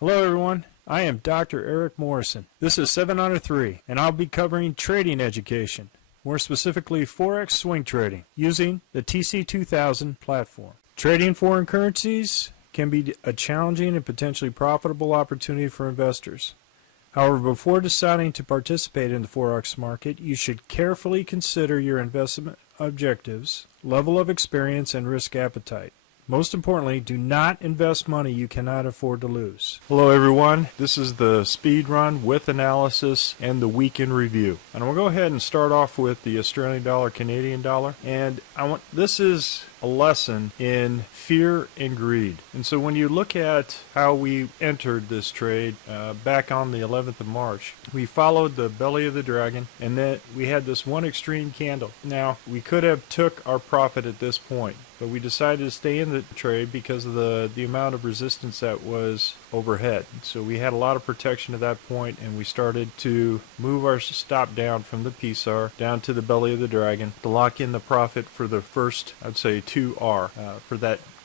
Hello everyone, I am Dr. Eric Morrison. This is 7 Under 3, and I'll be covering trading education, more specifically Forex swing trading, using the TC2000 platform. Trading foreign currencies can be a challenging and potentially profitable opportunity for investors. However, before deciding to participate in the Forex market, you should carefully consider your investment objectives, level of experience, and risk appetite. Most importantly, do not invest money you cannot afford to lose. Hello everyone, this is the speed run with analysis and the week in review. And we'll go ahead and start off with the Australian dollar, Canadian dollar. And this is a lesson in fear and greed. And so when you look at how we entered this trade back on the 11th of March, we followed the belly of the dragon, and then we had this one extreme candle. Now, we could have took our profit at this point, but we decided to stay in the trade because of the amount of resistance that was overhead. So we had a lot of protection at that point, and we started to move our stop down from the PSAR down to the belly of the dragon to lock in the profit for the first, I'd say, 2R for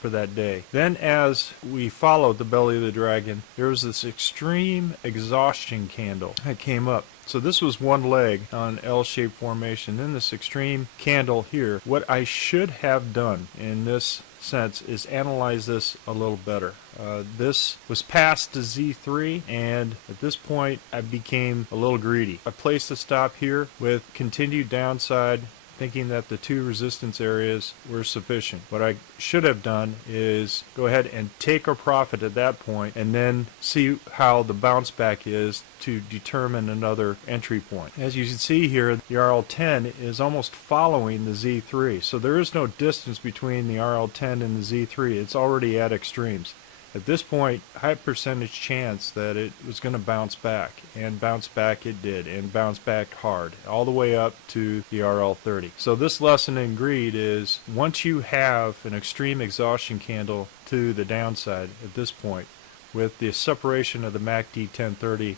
that day. Then as we followed the belly of the dragon, there was this extreme exhaustion candle that came up. So this was one leg on L-shaped formation. Then this extreme candle here. What I should have done in this sense is analyze this a little better. This was past to Z3, and at this point I became a little greedy. I placed a stop here with continued downside, thinking that the two resistance areas were sufficient. What I should have done is go ahead and take a profit at that point and then see how the bounce back is to determine another entry point. As you can see here, the RL10 is almost following the Z3, so there is no distance between the RL10 and the Z3. It's already at extremes. At this point, high percentage chance that it was going to bounce back, and bounce back it did, and bounce back hard, all the way up to the RL30. So this lesson in greed is, once you have an extreme exhaustion candle to the downside at this point, with the separation of the MACD 1030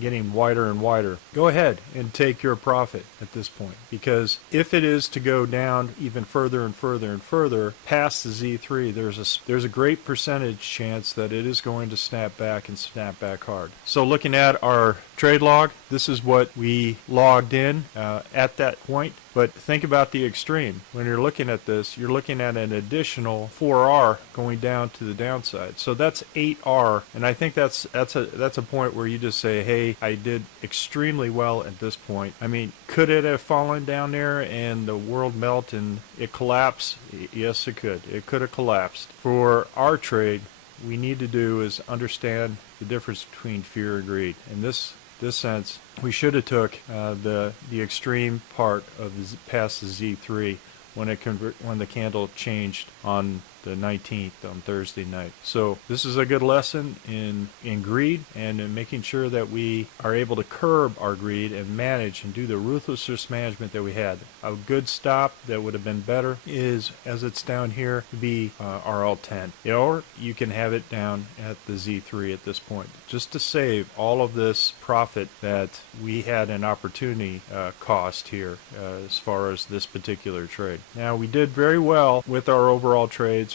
getting wider and wider, go ahead and take your profit at this point. Because if it is to go down even further and further and further past the Z3, there's a great percentage chance that it is going to snap back and snap back hard. So looking at our trade log, this is what we logged in at that point. But think about the extreme. When you're looking at this, you're looking at an additional 4R going down to the downside. So that's 8R, and I think that's a point where you just say, hey, I did extremely well at this point. I mean, could it have fallen down there and the world melt and it collapse? Yes, it could. It could have collapsed. For our trade, we need to do is understand the difference between fear and greed. In this sense, we should have took the extreme part of past the Z3 when the candle changed on the 19th on Thursday night. So this is a good lesson in greed and in making sure that we are able to curb our greed and manage and do the ruthless risk management that we had. A good stop that would have been better is, as it's down here, to be RL10. Or you can have it down at the Z3 at this point, just to save all of this profit that we had an opportunity cost here as far as this particular trade. Now, we did very well with our overall trades.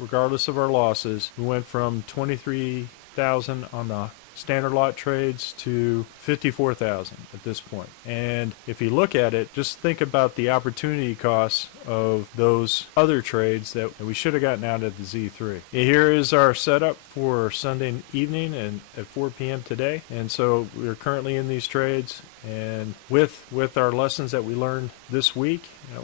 Regardless of our losses, we went from 23,000 on the standard lot trades to 54,000 at this point. And if you look at it, just think about the opportunity costs of those other trades that we should have gotten out at the Z3. Here is our setup for Sunday evening and at 4 p.m. today. And so we're currently in these trades, and with our lessons that we learned this week,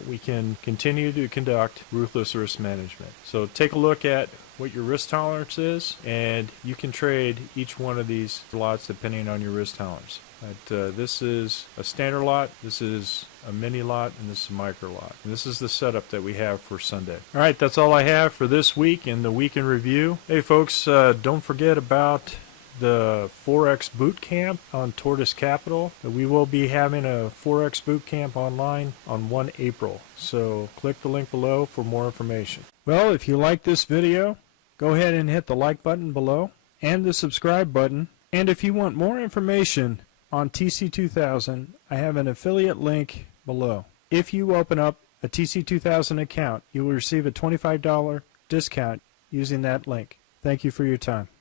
we can continue to conduct ruthless risk management. So take a look at what your risk tolerance is, and you can trade each one of these lots depending on your risk tolerance. This is a standard lot, this is a mini lot, and this is a micro lot. And this is the setup that we have for Sunday. Alright, that's all I have for this week in the Week in Review. Hey folks, don't forget about the Forex Boot Camp on Tortoise Capital. We will be having a Forex Boot Camp online on 1 April. So click the link below for more information. Well, if you like this video, go ahead and hit the like button below and the subscribe button. And if you want more information on TC2000, I have an affiliate link below. If you open up a TC2000 account, you will receive a $25 discount using that link. Thank you for your time.